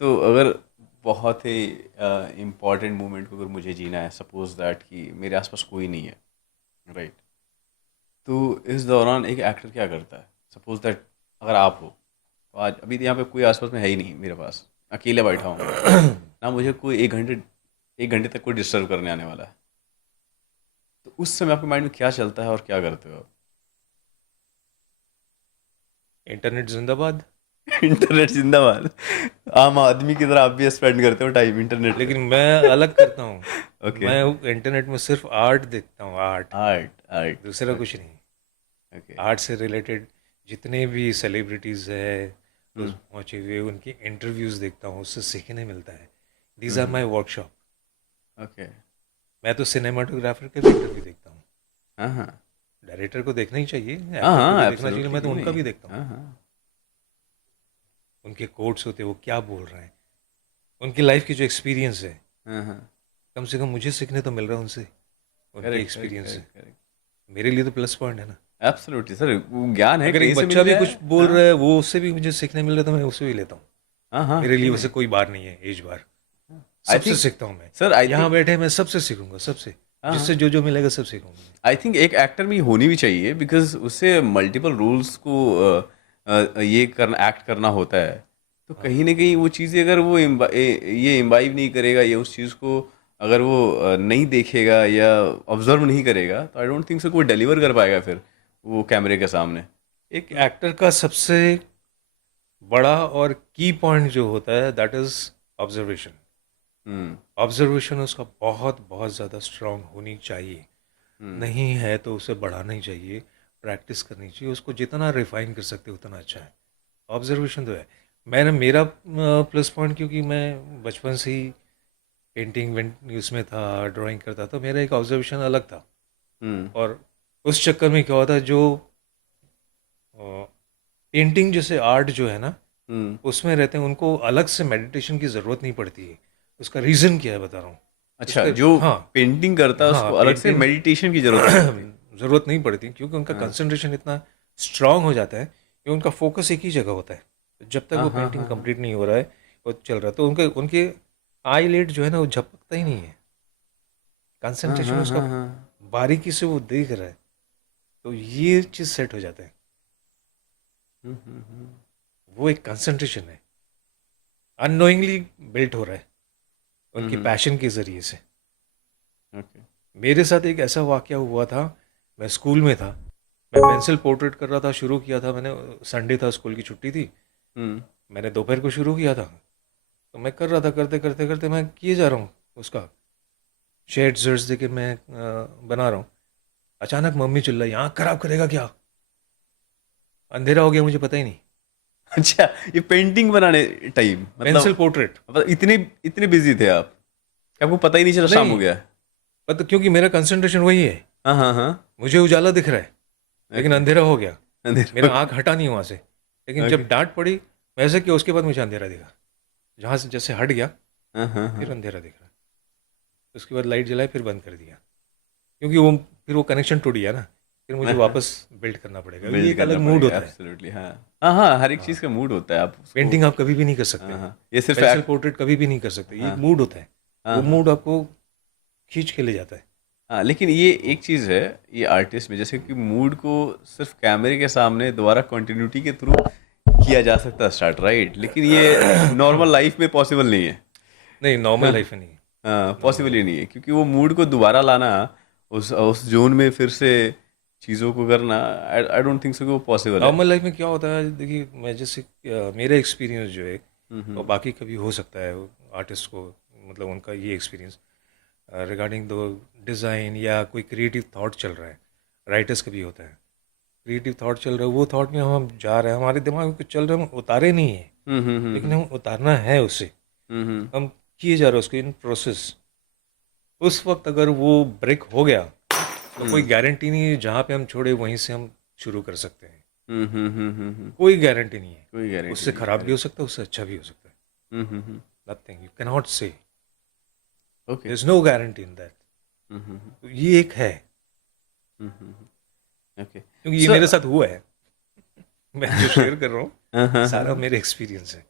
तो अगर बहुत ही इम्पोर्टेंट मोमेंट को अगर मुझे जीना है, सपोज दैट कि मेरे आसपास कोई नहीं है, राइट? तो इस दौरान एक एक्टर क्या करता है? सपोज दैट अगर आप हो, तो आज अभी तो यहाँ पे कोई आसपास में है ही नहीं, मेरे पास अकेले बैठा हूँ मैं, ना मुझे कोई 1 घंटे तक कोई डिस्टर्ब करने आने वाला है। तो उस समय आपके माइंड में क्या चलता है और क्या करते हो आप? इंटरनेट जिंदाबाद। इंटरनेट जिंदाबाद। आम आदमी की तरह आप भी स्पेंड करते हो टाइम इंटरनेट पे? लेकिन मैं अलग करता हूँ। ओके। मैं इंटरनेट में सिर्फ आर्ट देखता हूँ, आर्ट। Art art. दूसरा कुछ ओके। नहीं। ओके। आर्ट से रिलेटेड जितने भी सेलिब्रिटीज़ है तो हम्म। पहुँचे हुए उनकी इंटरव्यूज़ देखता हूँ, उससे सीखने मिलता है। These are hmm. My workshop. Okay. मैं तो सिनेमाटोग्राफर के भी इंटरव्यू देखता हूँ। हाँ हाँ। डायरेक्टर को देखना ही चाहिए, हाँ एक्टर को भी हाँ, देखना चाहिए, एब्सोल्युटली, मैं तो क्यों उनका नहीं। भी देखता हूँ। हाँ हाँ। उनके कोट्स होते हैं, वो क्या बोल रहे हैं, उनकी लाइफ की जो एक्सपीरियंस है, हाँ हाँ। कम से कम मुझे सीखने तो मिल रहा है उनसे, उनके करेक्ट करेक्ट एक्सपीरियंस से। Correct correct. मेरे लिए तो प्लस पॉइंट है ना। एब्सोल्युटली सर, वो ज्ञान है अगर एक कहीं से बच्चा मिल भी जाए। कुछ बोल हाँ रहा है, वो उससे भी मुझे सीखने मिल रहा है, तो मैं उससे भी लेता हूँ। हाँ हाँ, मेरे लिए क्यों वैसे नहीं। कोई बार नहीं है, एज बार। आई सबसे थिंक सीखता हूँ मैं। सर, आई यहाँ थिंक बैठे मैं सबसे सीखूंगा, सबसे। हाँ जिससे हाँ, जो जो मिलेगा सब सीखूंगा मैं। आई थिंक एक एक्टर में होनी भी चाहिए, बिकॉज उससे मल्टीपल रोल्स को ये करना, एक्ट करना होता है। तो हाँ। कहीं ना कहीं वो चीज़ें अगर वो ये इम्बाइब नहीं करेगा, या उस चीज़ को अगर वो नहीं देखेगा या ऑब्जर्व नहीं करेगा, तो आई डोंट थिंक सो कोई डिलीवर कर पाएगा फिर वो कैमरे के सामने। एक एक्टर का सबसे बड़ा और की पॉइंट जो होता है, that is observation. Hmm. Observation उसका बहुत बहुत ज़्यादा स्ट्रांग होनी चाहिए। हम्म। नहीं है तो उसे बढ़ाना ही चाहिए, प्रैक्टिस करनी चाहिए, उसको जितना रिफाइन कर सकते उतना अच्छा है। ऑब्जर्वेशन तो है। मैंने मेरा प्लस पॉइंट, क्योंकि मैं बचपन से ही पेंटिंग वेंट उसमें था, ड्राइंग करता, तो मेरा एक ऑब्जर्वेशन अलग था। हम्म। और उस चक्कर में क्या होता है, जो पेंटिंग जैसे आर्ट जो है ना, हम्म। उसमें रहते हैं, उनको अलग से मेडिटेशन की ज़रूरत नहीं पड़ती है। उसका रीज़न क्या है बता रहा हूँ। अच्छा, उसका, जो हाँ। पेंटिंग करता है हाँ उसको अलग से पेंटिंग मेडिटेशन की जरूरत नहीं पड़ती। ज़रूरत नहीं पड़ती, क्योंकि उनका हाँ कंसंट्रेशन इतना स्ट्रांग हो जाता है कि उनका फोकस एक ही जगह होता है। तो जब तक हाँ वो हाँ पेंटिंग हाँ हाँ। कंप्लीट नहीं हो रहा है, वो चल रहा है, तो उनके उनके आई लेट जो है ना, वो झपकता ही नहीं है। हाँ कंसंट्रेशन हाँ उसका हाँ हाँ। बारीकी से वो देख रहा है। तो ये चीज़ सेट हो जाता है। हम्म। वो एक कंसंट्रेशन है, अननोइंगली बिल्ट हो रहा है उनकी हम्म। पैशन के ज़रिए से। ओके। मेरे साथ एक ऐसा वाक़या हुआ था। मैं स्कूल में था, मैं पेंसिल पोर्ट्रेट कर रहा था, शुरू किया था मैंने। संडे था, स्कूल की छुट्टी थी। हम्म। मैंने दोपहर को शुरू किया था, तो मैं कर रहा था, करते करते करते मैं किए जा रहा हूँ उसका शेड्स वेड्स दे के मैं बना रहा हूँ। अचानक मम्मी चिल्लाई, आँख खराब करेगा क्या। अंधेरा हो गया, मुझे पता ही नहीं। अच्छा, ये पेंटिंग बनाने टाइम पेंसिल मतलब, पोर्ट्रेट। इतने इतने बिजी थे आप कि आपको पता ही नहीं चला शाम हो नहीं, गया? पता, क्योंकि मेरा कंसंट्रेशन वही है। हाँ हाँ हाँ। मुझे उजाला दिख रहा है, लेकिन ओके। अंधेरा हो गया। अंधेरा मेरा हो आँख हटा नहीं वहाँ से। लेकिन गया। जब ओके। डांट पड़ी, वैसे कि उसके बाद मुझे अंधेरा दिखा। जहाँ से जैसे हट गया, हाँ हाँ फिर हाँ अंधेरा दिख रहा। उसके बाद लाइट जलाई, फिर बंद कर दिया। क्योंकि वो फिर वो कनेक्शन टूट गया ना। फिर मुझे हाँ। वापस बिल्ड करना पड़ेगा, ये बिल्ड एक करना अलग मूड पड़ेगा, होता है। एब्सोल्युटली। हाँ हाँ हाँ, हर एक हाँ। चीज़ का मूड होता है, आप उसको। पेंटिंग आप कभी भी नहीं कर सकते। हाँ हाँ, ये सिर्फ पेंसिल एक्ट। पोर्ट्रेट कभी भी नहीं कर सकते, ये हाँ एक मूड होता है। हाँ वो हाँ मूड आपको खींच के ले जाता है। हाँ। लेकिन ये वो एक चीज़ है, ये आर्टिस्ट में जैसे कि मूड को सिर्फ कैमरे के सामने दोबारा कंटिन्यूटी के थ्रू किया जा सकता है स्टार्ट, राइट? लेकिन ये नॉर्मल लाइफ में पॉसिबल नहीं है। नहीं, नॉर्मल हाँ लाइफ में नहीं है। हाँ, नॉर्मल पॉसिबल ही लाइफ में नहीं नहीं। है, क्योंकि वो मूड को दोबारा लाना, उस जोन में फिर से चीज़ों को करना, आई डोंट थिंक सो कि वो पॉसिबल है। नॉर्मल लाइफ में क्या होता है, देखिए, मैं जैसे मेरा एक्सपीरियंस जो है, और हम्म। बाकी कभी हो सकता है आर्टिस्ट को, मतलब उनका ये एक्सपीरियंस रिगार्डिंग द डिज़ाइन या कोई क्रिएटिव थॉट चल रहा है। राइटर्स का भी होता है, क्रिएटिव थॉट चल रहा है, वो थॉट में हम जा रहे हैं, हमारे दिमाग में कुछ चल रहा है, हम उतारे नहीं है, लेकिन हम उतारना है उसे। हम्म। हम किए जा रहे हैं उसको इन प्रोसेस। उस वक्त अगर वो ब्रेक हो गया, तो कोई हम्म। गारंटी नहीं है जहाँ पे हम छोड़े वहीं से हम शुरू कर सकते हैं। हम्म। कोई गारंटी नहीं है। कोई गारंटी उससे नहीं है, खराब भी हो करेक्ट। सकता है, उससे अच्छा भी हो सकता है। Nothing you can not say. Okay. There is no guarantee in that. Hmm. तो ये एक है, ओके। क्योंकि ये सो मेरे साथ हुआ है। मैं जो शेयर कर रहा हूँ, हाँ हाँ सारा हाँ। मेरे एक्सपीरियंस है।